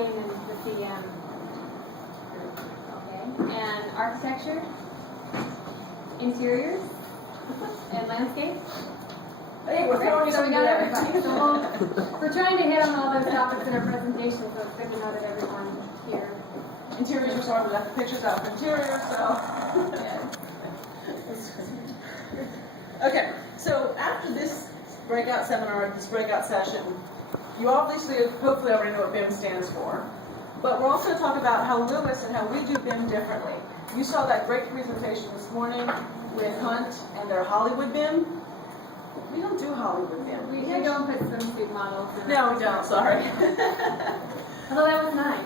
and the CM group. Okay. And architecture, interiors, and landscape. Hey, we're throwing you So some we got there. everybody. So we're trying to hit on all those topics in our presentation, so it's good to know that everyone here. Interiors are sort of left the pictures out of interior, so. Okay, so after this breakout seminar, this breakout session, you obviously, hopefully already know what BIM stands for. But we're also going to talk about how Lewis and how we do BIM differently. You saw that great presentation this morning with Hunt and their Hollywood BIM. We don't do Hollywood BIM. We don't put swimsuit models in. No, we don't, sorry. Although that was nice.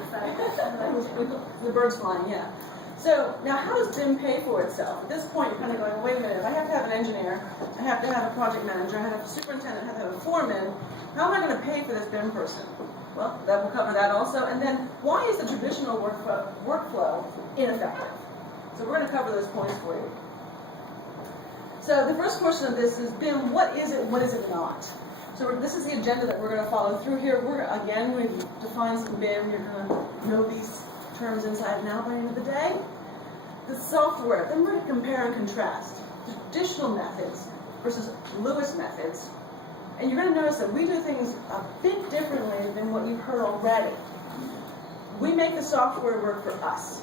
The bird's flying, yeah. So, now how does BIM pay for itself? At this point, you're kind of going, wait a minute, if I have to have an engineer, I have to have a project manager, I have to have a superintendent, I have to have a foreman, how am I going to pay for this BIM person? Well, that will cover that also. And then, why is the traditional workflow ineffective? So we're going to cover those points for you. So the first portion of this is BIM, what is it not? So this is the agenda that we're going to follow through here. We've defined some BIM. You're going to know these terms inside and out by the end of the day. The software, then we're going to compare and contrast traditional methods versus Lewis methods. And you're going to notice that we do things a bit differently than what you've heard already. We make the software work for us.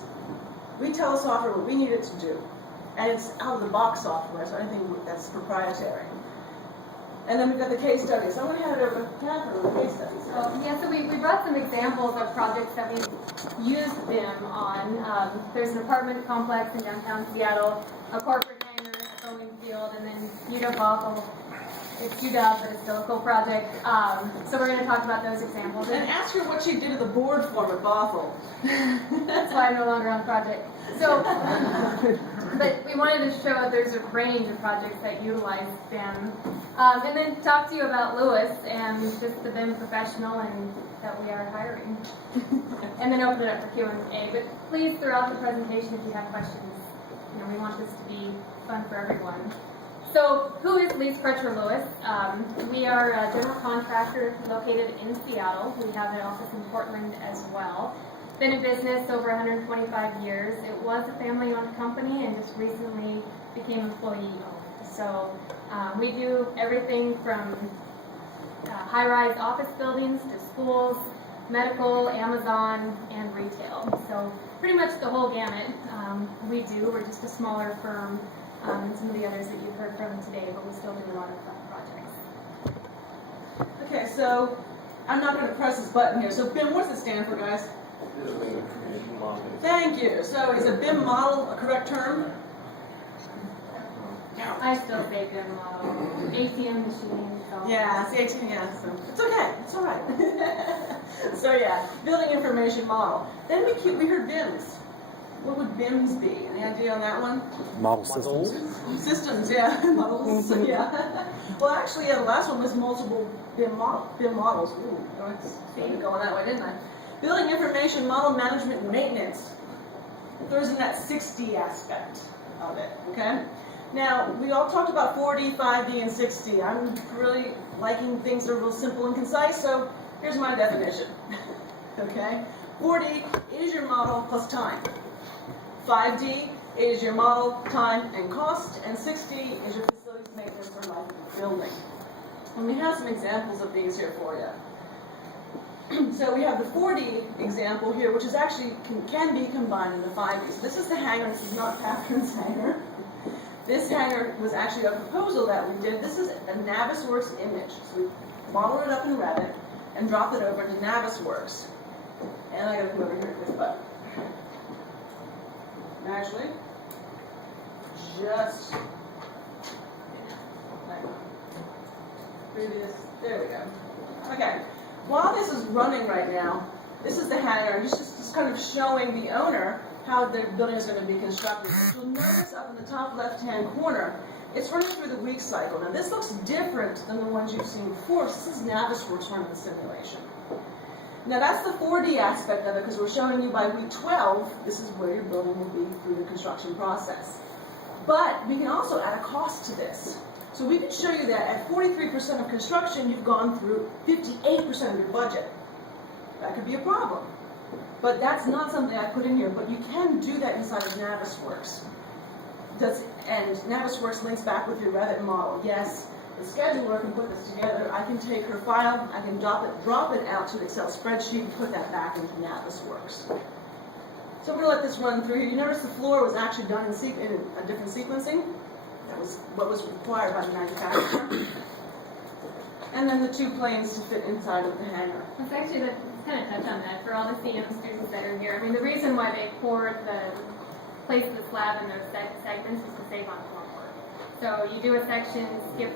We tell the software what we need it to do. And it's out-of-the-box software, so anything that's proprietary. And then we've got the case studies. I'm going to hand it over to Kathryn with the case studies. So we brought some examples of projects that we've used BIM on. There's an apartment complex in downtown Seattle, a corporate hangar, a bowling field, and then UW Bothell. It's UW, but it's still a cool project. So we're going to talk about those examples. And ask her what she did to the board form at Bothell. That's why I'm no longer on project. So, but we wanted to show that there's a range of projects that utilize BIM. And then talk to you about Lewis and just the BIM professional and that we are hiring. And then open it up for Q&A. But please, throughout the presentation, if you have questions, we want this to be fun for everyone. So, who is Lease, Crutcher, Lewis? We are a general contractor located in Seattle. We have an office in Portland as well. Been in business over 125 years. It was a family-owned company and just recently became employee-owned. So we do everything from high-rise office buildings to schools, medical, Amazon, and retail. So pretty much the whole gamut we do. We're just a smaller firm than some of the others that you've heard from today, but we still do a lot of fun projects. Okay, so I'm not going to press this button here. So BIM, what does it stand for, guys? Building information model. Thank you. So is a BIM model a correct term? No. I still say BIM model. ATM machine. So. Yeah, it's 18, yeah. So it's okay. It's all right. So yeah, building information model. Then we heard BIMs. What would BIMs be? Any idea on that one? Model systems. Systems, yeah. Models, yeah. Well, actually, yeah, the last one was multiple BIM models. Ooh, going that way, didn't I? Building information model management and maintenance. It throws in that 6D aspect of it, okay? Now, we all talked about 4D, 5D, and 6D. I'm really liking things that are real simple and concise, so here's my definition, okay? 4D is your model plus time. 5D is your model, time, and cost, and 6D is your facilities maintenance for life of the building. And we have some examples of these here for you. So we have the 4D example here, which is actually can be combined in the 5D. So this is the hangar. This is not Kathryn's hangar. This hangar was actually a proposal that we did. This is a Navisworks image. So we modeled it up in Revit and dropped it over into Navisworks. And I got to come over here to this button. Actually, just there we go. Okay. While this is running right now, this is the hangar, just kind of showing the owner how the building is going to be constructed. So you'll notice up in the top left-hand corner, it's running through the week cycle. Now this looks different than the ones you've seen before. This is Navisworks running the simulation. Now that's the 4D aspect of it, because we're showing you by week 12, this is where your building will be through the construction process. But we can also add a cost to this. So we can show you that at 43% of construction, you've gone through 58% of your budget. That could be a problem. But that's not something I put in here, but you can do that inside of Navisworks. And Navisworks links back with your Revit model. Yes, the scheduler can put this together. I can take her file, I can drop it out to an Excel spreadsheet and put that back into Navisworks. So I'm going to let this run through here. You notice the floor was actually done in a different sequencing. That was what was required by the manufacturer. And then the two planes to fit inside of the hangar. It's actually, let's kind of touch on that for all the CM students that are here. I mean, the reason why they place the slab in those segments is to save on form work. So you do a section, skip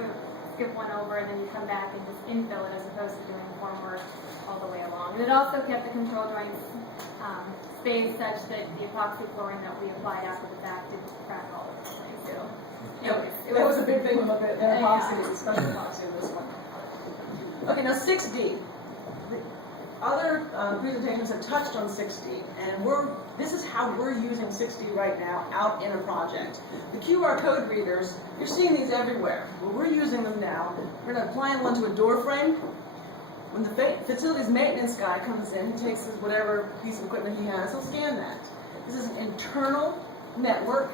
one over, and then you come back and just infill it as opposed to doing form work all the way along. And it also kept the control joints spaced such that the epoxy flooring that we applied after the fact didn't crack all over the place. So that was a big thing with the epoxy, special epoxy in this one. Okay, now 6D. The other presentations have touched on 6D, and this is how we're using 6D right now out in a project. The QR code readers, you're seeing these everywhere. Well, we're using them now. We're going to apply one to a door frame. When the facilities maintenance guy comes in, he takes his whatever piece of equipment he has, he'll scan that. This is an internal network.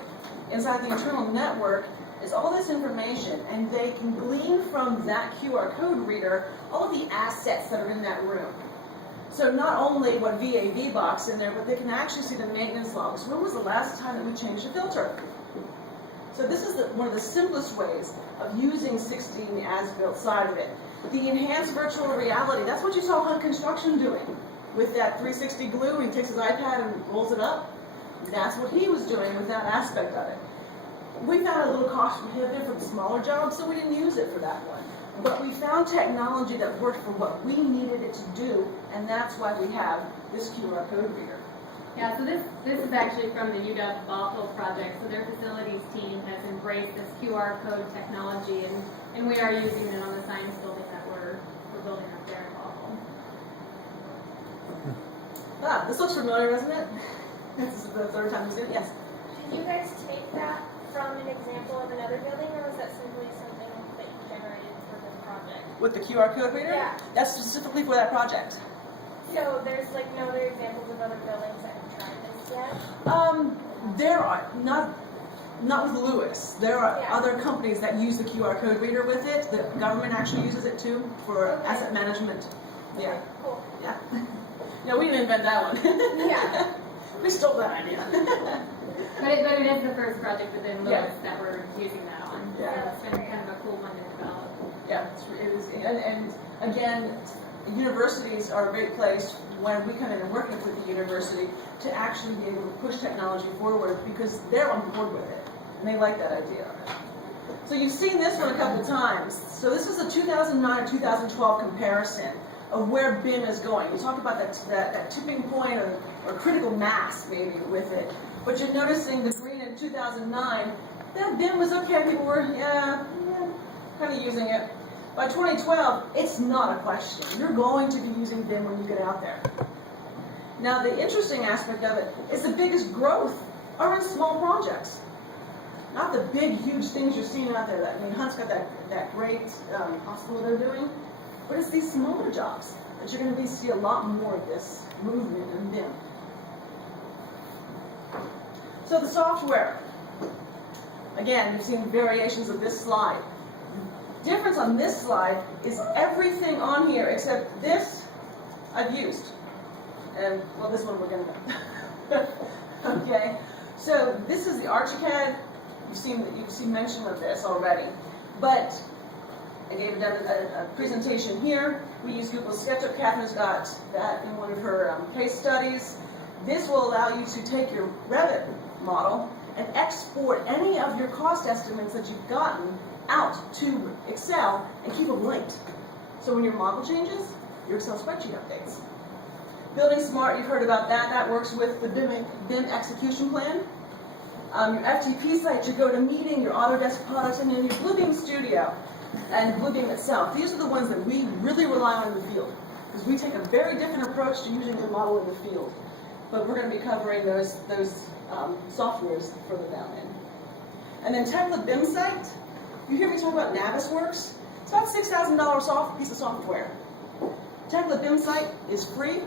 Inside the internal network is all this information, and they can glean from that QR code reader all of the assets that are in that room. So not only what VAV box in there, but they can actually see the maintenance logs. When was the last time that we changed a filter? So this is one of the simplest ways of using 6D in the as-built side of it. The enhanced virtual reality, that's what you saw Hunt Construction doing with that 360 glue. He takes his iPad and rolls it up. That's what he was doing with that aspect of it. We found a little cost prohibitive for the smaller jobs, so we didn't use it for that one. But we found technology that worked for what we needed it to do, and that's why we have this QR code reader. Yeah, so this is actually from the UW Bothell project. So their facilities team has embraced this QR code technology, and we are using it on the science building that we're building up there in Bothell. This looks familiar, doesn't it? This is the third time we've seen it. Yes? Did you guys take that from an example of another building, or was that simply something that you generated for this project? With the QR code reader? Yeah. That's specifically for that project. So there's like no other examples of other buildings that have tried this yet? There are not with Lewis. There are other companies that use the QR code reader with it. The government actually uses it too for asset management. Yeah. Okay, cool. Yeah. No, we didn't invent that one. Yeah. We stole that idea. But it is the first project within Lewis that we're using that on. Yeah. So it's been kind of a cool one to develop. Yeah, it is. And again, universities are a great place when we come in and work with the university to actually be able to push technology forward because they're on board with it and they like that idea. So you've seen this one a couple times. So this is a 2009-2012 comparison of where BIM is going. You talk about that tipping point or critical mass maybe with it. But you're noticing the green in 2009, that BIM was okay. People were, kind of using it. By 2012, it's not a question. You're going to be using BIM when you get out there. Now, the interesting aspect of it is the biggest growth are in small projects. Not the big, huge things you're seeing out there. Hunt's got that great hospital they're doing. But it's these smaller jobs that you're going to see a lot more of this movement in BIM. So the software. Again, you've seen variations of this slide. Difference on this slide is everything on here except this I've used. And, well, this one we're going to okay. So this is the ArchiCAD. You've seen mention of this already. But I gave a presentation here. We use Google SketchUp. Kathryn's got that in one of her case studies. This will allow you to take your Revit model and export any of your cost estimates that you've gotten out to Excel and keep them linked. So when your model changes, your Excel spreadsheet updates. Building Smart, you've heard about that. That works with the BIM execution plan. Your FTP site, your GoToMeeting, your Autodesk products, and then your Bluebeam Studio and Bluebeam itself. These are the ones that we really rely on in the field because we take a very different approach to using the model in the field. But we're going to be covering those softwares further down in. And then Template BIM site. You hear me talk about Navisworks? It's about $6,000 piece of software. Template BIM site is free.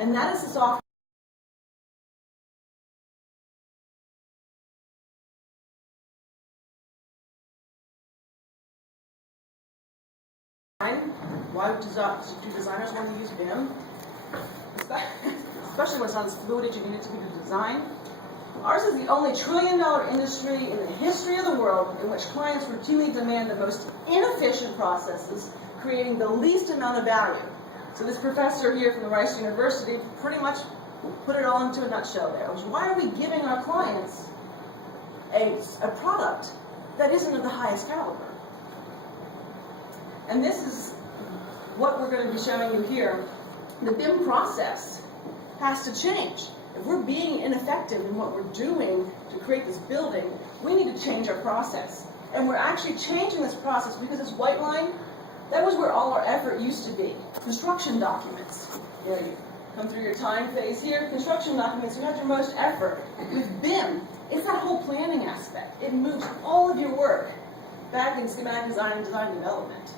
And that is the software. Why do designers want to use BIM? Especially when it's not as fluid as you need it to be to design. Ours is the only trillion-dollar industry in the history of the world in which clients routinely demand the most inefficient processes, creating the least amount of value. So this professor here from the Rice University pretty much put it all into a nutshell there. Why are we giving our clients a product that isn't of the highest caliber? And this is what we're going to be showing you here. The BIM process has to change. If we're being ineffective in what we're doing to create this building, we need to change our process. And we're actually changing this process because this white line, that was where all our effort used to be. Construction documents. You know, you come through your time phase here, construction documents, you have your most effort. With BIM, it's that whole planning aspect. It moves all of your work back in schematic design and design development.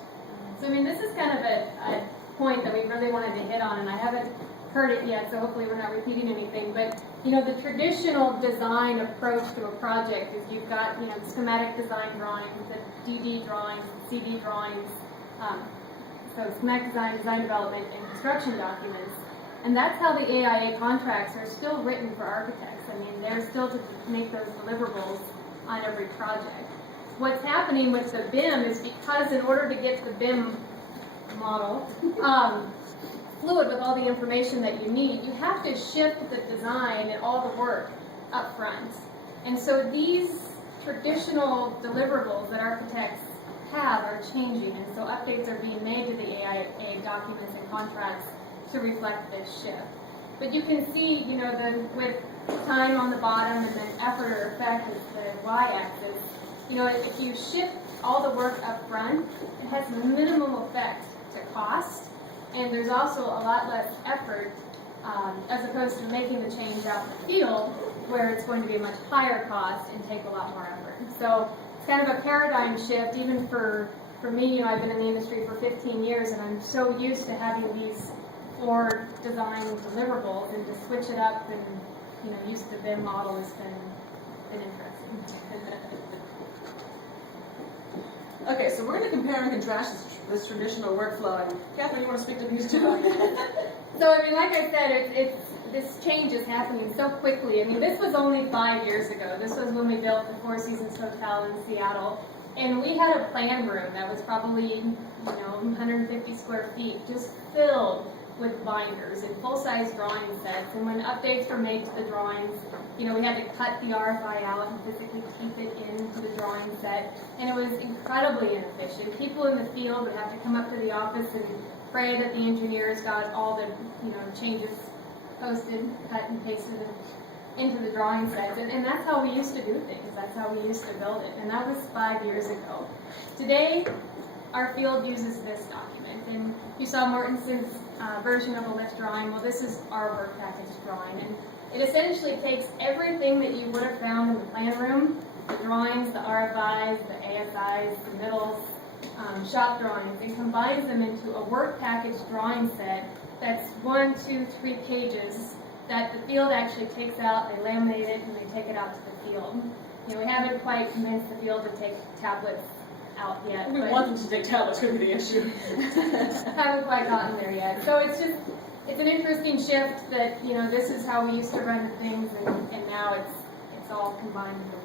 So, I mean, this is kind of a point that we really wanted to hit on, and I haven't heard it yet, so hopefully we're not repeating anything. But, you know, the traditional design approach to a project is you've got, you know, schematic design drawings, the DD drawings, CD drawings, so schematic design, design development, and construction documents. And that's how the AIA contracts are still written for architects. I mean, they're still to make those deliverables on every project. What's happening with the BIM is because in order to get the BIM model fluid with all the information that you need, you have to shift the design and all the work up front. And so these traditional deliverables that architects have are changing, and so updates are being made to the AIA documents and contracts to reflect this shift. But you can see, you know, with time on the bottom and then effort or effect is the y-axis. You know, if you shift all the work up front, it has minimal effect to cost, and there's also a lot less effort as opposed to making the change out in the field where it's going to be a much higher cost and take a lot more effort. So it's kind of a paradigm shift, even for me. You know, I've been in the industry for 15 years, and I'm so used to having these 4 design deliverables, and to switch it up and, you know, use the BIM model has been interesting. Okay, so we're going to compare and contrast this traditional workflow. And Kathryn, you want to speak to these two? So, I mean, like I said, this change is happening so quickly. I mean, this was only 5 years ago. This was when we built the Four Seasons Hotel in Seattle. And we had a plan room that was probably, you know, 150 square feet, just filled with binders and full-size drawing sets. And when updates were made to the drawings, you know, we had to cut the RFI out and physically keep it into the drawing set. And it was incredibly inefficient. People in the field would have to come up to the office and pray that the engineers got all the, you know, changes posted, cut and pasted into the drawing sets. And that's how we used to do things. That's how we used to build it. And that was 5 years ago. Today, our field uses this document. And you saw Mortensen's version of a lift drawing. Well, this is our work package drawing. And it essentially takes everything that you would have found in the plan room, the drawings, the RFIs, the ASIs, the middles, shop drawings, and combines them into a work package drawing set that's 1, 2, 3 pages that the field actually takes out, they laminate it, and they take it out to the field. You know, we haven't quite convinced the field to take tablets out yet. We want them to take tablets, could be the issue. Haven't quite gotten there yet. So it's an interesting shift that, you know, this is how we used to run things, and now it's all combined into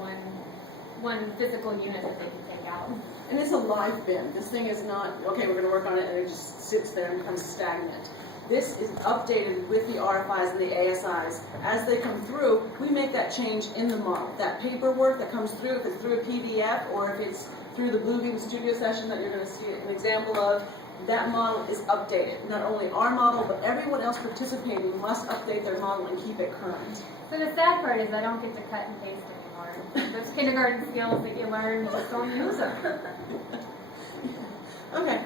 one physical unit that they can take out. And it's a live BIM. This thing is not, okay, we're going to work on it, and it just sits there and becomes stagnant. This is updated with the RFIs and the ASIs. As they come through, we make that change in the model. That paperwork that comes through, if it's through a PDF or if it's through the Bluebeam Studio session that you're going to see an example of, that model is updated. Not only our model, but everyone else participating must update their model and keep it current. So the sad part is I don't get to cut and paste anymore. Those kindergarten skills that you learn, you just don't use them. Okay.